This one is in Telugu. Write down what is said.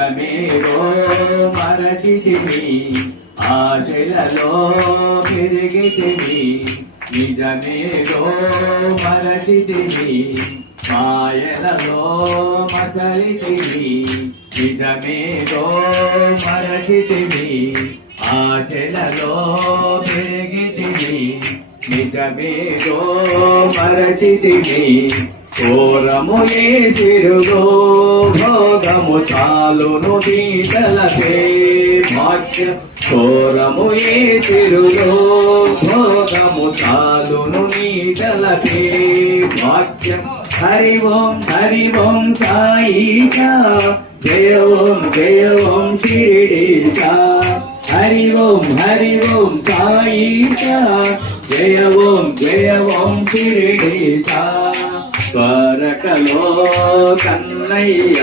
నిజమేరో మరచితిమి ఆశలలో పెరిగితిమి నిజమేరో మరచితిమి మాయలలో మసలితిమి నిజమేరో మరచితిమి ఆశలలో పెరిగితిమి నిజమేరో మరచితిమి ఘోరమునే సిరుగో భోగము చాలును నీటలపే భాగ్యం ఘోరమునే సిరుగో భోగము చాలును నీటలపే భాగ్యం హరి ఓం సాయిషా జయ ఓం శిరిడీశా హరి ఓం సాయిషా జయ ఓం శిరిడీశా స్వరకలో కన్నయ్య